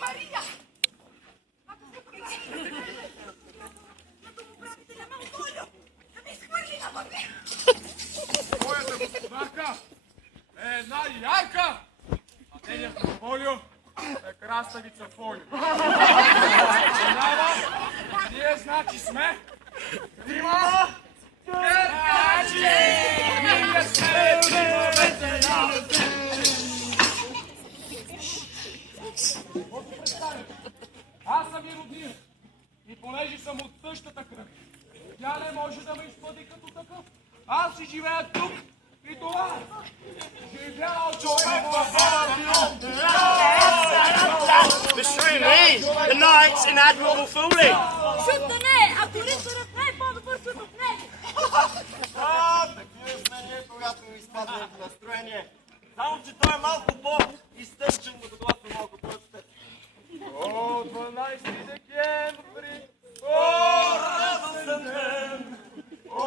Мария! Моята господарка е една ярка, а нейният Фолио е краставица Фолио. Тогава ние значи сме трима геркачи! Ние сме трима ветерани! Аз съм и роднина. И понеже съм от същата кръв, тя не може да ме изпъди като такъв. Аз си живея тук и това. Живял човек в Албион. Mr. Lee, the Knights in Admiral Foley. Чудо не, ако рицарът не е по-добър чудо от него. Такива сме ние, когато ми изпадне в настроение. Само, че той е малко по-изтъпчен, докато аз съм малко по-изтъпчен. О, 12 декември! О, радостен ден! О,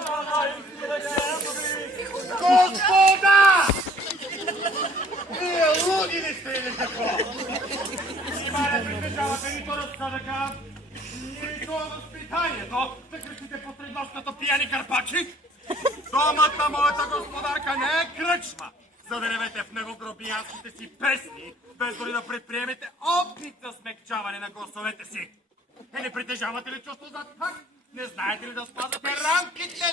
12 декември! Господа! Вие луди ли сте или какво? Нима не притежавате нито разсъдъка, нито възпитанието, да кръчите по среднощ като пияни карпачи. Домата моята господарка не е кръчма, за да ревете в него гробиянските си песни, без дори да предприемете опит за смекчаване на гласовете си. Не притежавате ли чувство за так? Не знаете ли да спазвате рамките на